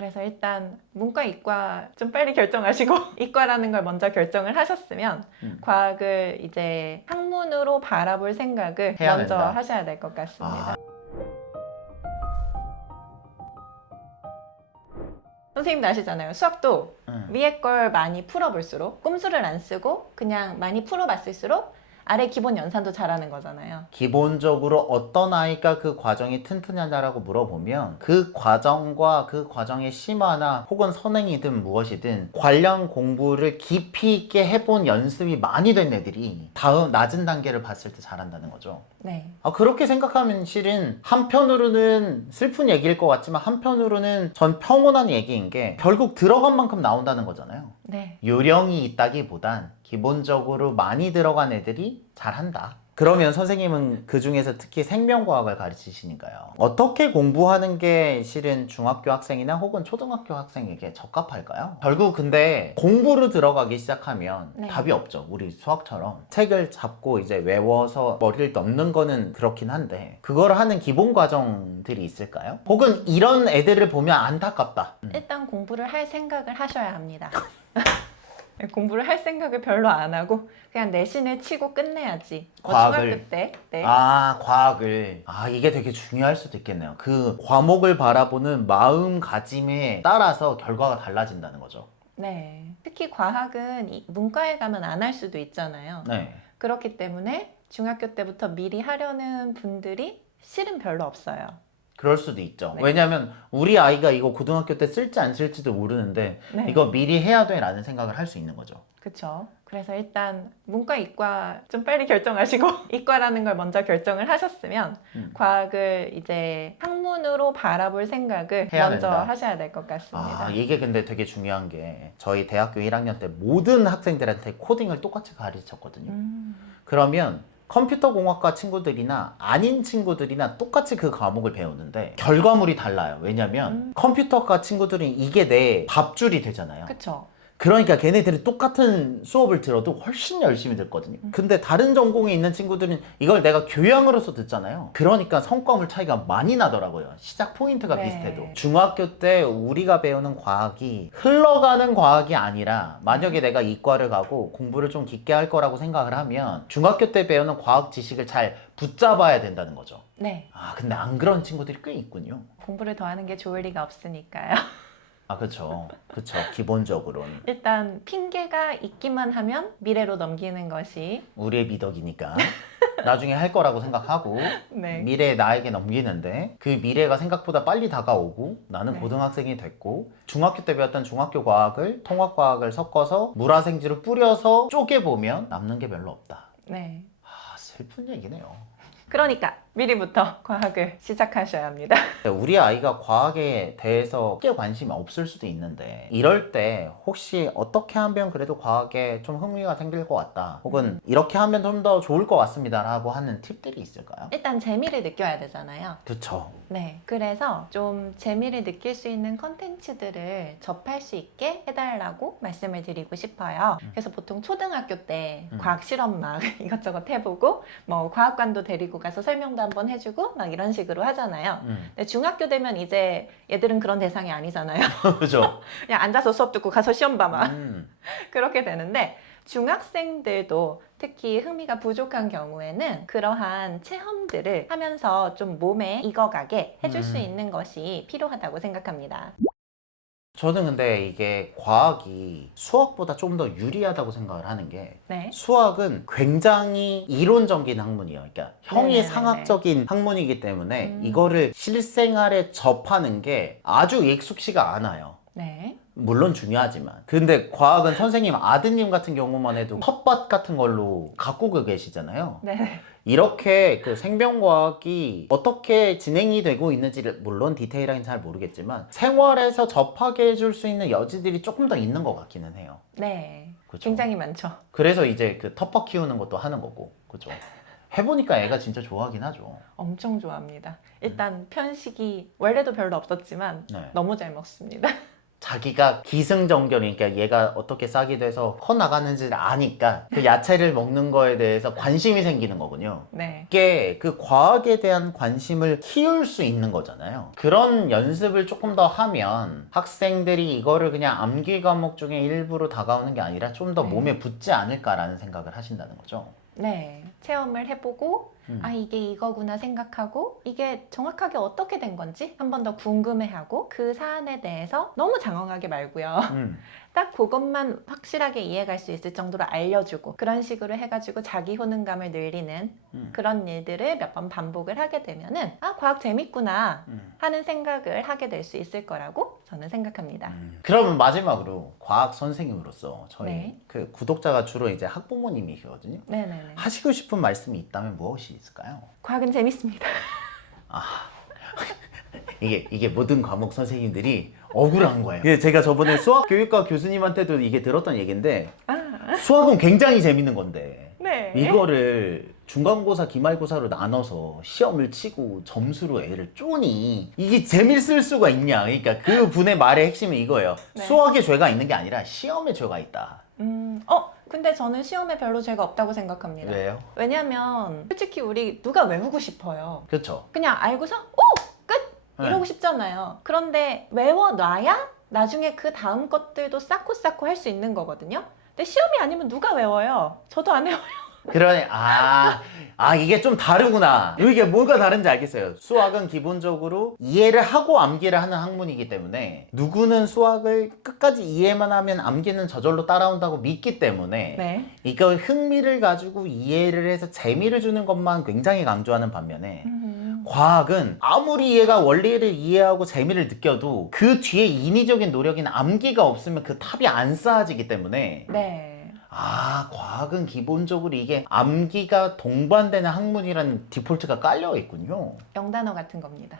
그래서 일단 문과, 이과 좀 빨리 결정하시고 이과라는 걸 먼저 결정을 하셨으면 과학을 이제 학문으로 바라볼 생각을 해야 먼저 된다. 하셔야 될 것 같습니다. 선생님도 아시잖아요. 수학도 위에 걸 많이 풀어볼수록 꼼수를 안 쓰고 그냥 많이 풀어봤을수록 아래 기본 연산도 잘하는 거잖아요. 기본적으로 어떤 아이가 그 과정이 튼튼하냐라고 물어보면 그 과정과 그 과정의 심화나 혹은 선행이든 무엇이든 관련 공부를 깊이 있게 해본 연습이 많이 된 애들이 다음 낮은 단계를 봤을 때 잘한다는 거죠. 네. 그렇게 생각하면 실은 한편으로는 슬픈 얘기일 것 같지만 한편으로는 전 평온한 얘기인 게 결국 들어간 만큼 나온다는 거잖아요. 네. 요령이 있다기보단 기본적으로 많이 들어간 애들이 잘한다. 그러면 선생님은 그 중에서 특히 생명과학을 가르치시니까요. 어떻게 공부하는 게 실은 중학교 학생이나 혹은 초등학교 학생에게 적합할까요? 결국 근데 공부로 들어가기 시작하면 네. 답이 없죠. 우리 수학처럼 책을 잡고 이제 외워서 머리를 넣는 거는 그렇긴 한데 그걸 하는 기본 과정들이 있을까요? 혹은 이런 애들을 보면 안타깝다. 일단 공부를 할 생각을 하셔야 합니다. 공부를 할 생각을 별로 안 하고 그냥 내신을 치고 끝내야지. 과학을. 중학교 때. 네. 과학을. 이게 되게 중요할 수도 있겠네요. 그 과목을 바라보는 마음가짐에 따라서 결과가 달라진다는 거죠. 네. 특히 과학은 문과에 가면 안 할 수도 있잖아요. 네. 그렇기 때문에 중학교 때부터 미리 하려는 분들이 실은 별로 없어요. 그럴 수도 있죠. 네. 왜냐하면 우리 아이가 이거 고등학교 때 쓸지 안 쓸지도 모르는데 네. 이거 미리 해야 돼 라는 생각을 할 수 있는 거죠. 그쵸. 그래서 일단 문과, 이과 좀 빨리 결정하시고 이과라는 걸 먼저 결정을 하셨으면 과학을 이제 학문으로 바라볼 생각을 해야 먼저 된다. 하셔야 될 것 같습니다. 이게 근데 되게 중요한 게 저희 대학교 1학년 때 모든 학생들한테 코딩을 똑같이 가르쳤거든요. 그러면 컴퓨터 공학과 친구들이나 아닌 친구들이나 똑같이 그 과목을 배우는데 결과물이 달라요. 왜냐면 컴퓨터과 친구들은 이게 내 밥줄이 되잖아요. 그쵸. 그러니까 걔네들이 똑같은 수업을 들어도 훨씬 열심히 듣거든요. 근데 다른 전공에 있는 친구들은 이걸 내가 교양으로서 듣잖아요. 그러니까 성과물 차이가 많이 나더라고요. 시작 포인트가 네. 비슷해도. 중학교 때 우리가 배우는 과학이 흘러가는 과학이 아니라 만약에 내가 이과를 가고 공부를 좀 깊게 할 거라고 생각을 하면 중학교 때 배우는 과학 지식을 잘 붙잡아야 된다는 거죠. 네. 근데 안 그런 친구들이 꽤 있군요. 공부를 더 하는 게 좋을 리가 없으니까요. 그쵸. 기본적으로는. 일단 핑계가 있기만 하면 미래로 넘기는 것이 우리의 미덕이니까 나중에 할 거라고 생각하고 네. 미래에 나에게 넘기는데 그 미래가 생각보다 빨리 다가오고 나는 네. 고등학생이 됐고 중학교 때 배웠던 중학교 과학을 통합과학을 섞어서 물화생지로 뿌려서 쪼개보면 남는 게 별로 없다. 네. 슬픈 얘기네요. 그러니까 미리부터 과학을 시작하셔야 합니다. 우리 아이가 과학에 대해서 크게 관심이 없을 수도 있는데 이럴 때 혹시 어떻게 하면 그래도 과학에 좀 흥미가 생길 것 같다 혹은 이렇게 하면 좀 더 좋을 것 같습니다 라고 하는 팁들이 있을까요? 일단 재미를 느껴야 되잖아요. 그쵸. 네. 그래서 좀 재미를 느낄 수 있는 컨텐츠들을 접할 수 있게 해달라고 말씀을 드리고 싶어요. 그래서 보통 초등학교 때 과학 실험 막 이것저것 해보고 뭐 과학관도 데리고 가서 설명도 한번 해주고 막 이런 식으로 하잖아요. 근데 중학교 되면 이제 얘들은 그런 대상이 아니잖아요. 그죠. 그냥 앉아서 수업 듣고 가서 시험 봐봐. 그렇게 되는데 중학생들도 특히 흥미가 부족한 경우에는 그러한 체험들을 하면서 좀 몸에 익어가게 해줄 수 있는 것이 필요하다고 생각합니다. 저는 근데 이게 과학이 수학보다 좀 더 유리하다고 생각을 하는 게 네. 수학은 굉장히 이론적인 학문이에요. 그러니까 형이 네네네네. 상학적인 학문이기 때문에 이거를 실생활에 접하는 게 아주 익숙치가 않아요. 네. 물론 중요하지만 근데 과학은 선생님 아드님 같은 경우만 해도 텃밭 같은 걸로 가꾸고 계시잖아요. 네. 이렇게 그 생명과학이 어떻게 진행이 되고 있는지를 물론 디테일하게 잘 모르겠지만 생활에서 접하게 해줄 수 있는 여지들이 조금 더 있는 것 같기는 해요. 네. 그쵸. 굉장히 많죠. 그래서 이제 그 텃밭 키우는 것도 하는 거고 그죠. 해보니까 애가 진짜 좋아하긴 하죠. 엄청 좋아합니다. 일단 편식이 원래도 별로 없었지만 네. 너무 잘 먹습니다. 자기가 기승전결, 그러니까 얘가 어떻게 싹이 돼서 커 나가는지를 아니까 그 야채를 먹는 거에 대해서 관심이 생기는 거군요. 네. 이게 그 과학에 대한 관심을 키울 수 있는 거잖아요. 그런 연습을 조금 더 하면 학생들이 이거를 그냥 암기 과목 중에 일부로 다가오는 게 아니라 좀 더 네. 몸에 붙지 않을까라는 생각을 하신다는 거죠. 네. 체험을 해보고 아 이게 이거구나 생각하고 이게 정확하게 어떻게 된 건지 한 번 더 궁금해하고 그 사안에 대해서 너무 장황하게 말고요. 딱 그것만 확실하게 이해갈 수 있을 정도로 알려주고 그런 식으로 해가지고 자기 효능감을 늘리는 그런 일들을 몇 번 반복을 하게 되면은 아 과학 재밌구나 하는 생각을 하게 될 수 있을 거라고 저는 생각합니다. 그러면 마지막으로 과학 선생님으로서 저희 네. 그 구독자가 주로 이제 학부모님이시거든요. 네네네. 하시고 싶은 말씀이 있다면 무엇이 있을까요? 과학은 재밌습니다. 이게 모든 과목 선생님들이 억울한 거예요. 이게 제가 저번에 수학 교육과 교수님한테도 이게 들었던 얘기인데 수학은 굉장히 재밌는 건데 네. 이거를 중간고사, 기말고사로 나눠서 시험을 치고 점수로 애를 쪼니 이게 재밌을 수가 있냐. 그러니까 그 분의 말의 핵심은 이거예요. 네. 수학에 죄가 있는 게 아니라 시험에 죄가 있다. 근데 저는 시험에 별로 죄가 없다고 생각합니다. 왜요? 왜냐면 솔직히 우리 누가 외우고 싶어요. 그렇죠. 그냥 알고서 끝! 이러고 싶잖아요. 그런데 외워놔야 나중에 그 다음 것들도 쌓고 할 수 있는 거거든요. 근데 시험이 아니면 누가 외워요? 저도 안 외워요. 그러네. 이게 좀 다르구나. 이게 뭐가 다른지 알겠어요. 수학은 기본적으로 이해를 하고 암기를 하는 학문이기 때문에 누구는 수학을 끝까지 이해만 하면 암기는 저절로 따라온다고 믿기 때문에 네. 이거 흥미를 가지고 이해를 해서 재미를 주는 것만 굉장히 강조하는 반면에 과학은 아무리 얘가 원리를 이해하고 재미를 느껴도 그 뒤에 인위적인 노력이나 암기가 없으면 그 탑이 안 쌓아지기 때문에 네. 과학은 기본적으로 이게 암기가 동반되는 학문이라는 디폴트가 깔려 있군요. 영단어 같은 겁니다.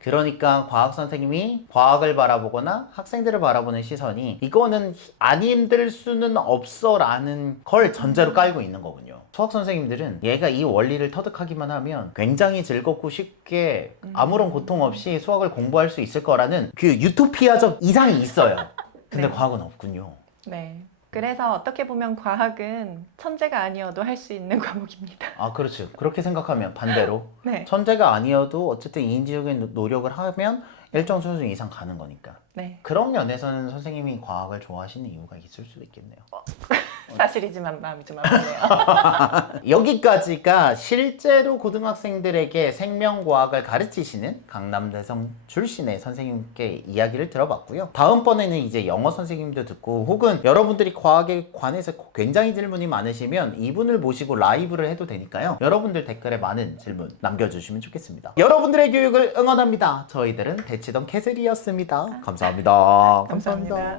그러니까 과학 선생님이 과학을 바라보거나 학생들을 바라보는 시선이 이거는 안 힘들 수는 없어 라는 걸 전제로 깔고 있는 거군요. 수학 선생님들은 얘가 이 원리를 터득하기만 하면 굉장히 즐겁고 쉽게 아무런 고통 없이 수학을 공부할 수 있을 거라는 그 유토피아적 이상이 있어요. 근데 네. 과학은 없군요. 네. 그래서 어떻게 보면 과학은 천재가 아니어도 할 수 있는 과목입니다. 그렇죠. 그렇게 생각하면 반대로 네. 천재가 아니어도 어쨌든 인지적인 노력을 하면 일정 수준 이상 가는 거니까. 네. 그런 면에서는 선생님이 과학을 좋아하시는 이유가 있을 수도 있겠네요. 사실이지만 마음이 좀 아프네요. 여기까지가 실제로 고등학생들에게 생명과학을 가르치시는 강남대성 출신의 선생님께 이야기를 들어봤고요. 다음번에는 이제 영어 선생님도 듣고 혹은 여러분들이 과학에 관해서 굉장히 질문이 많으시면 이분을 모시고 라이브를 해도 되니까요. 여러분들 댓글에 많은 질문 남겨주시면 좋겠습니다. 여러분들의 교육을 응원합니다. 저희들은 대치동 캐슬이었습니다. 감사합니다. 감사합니다.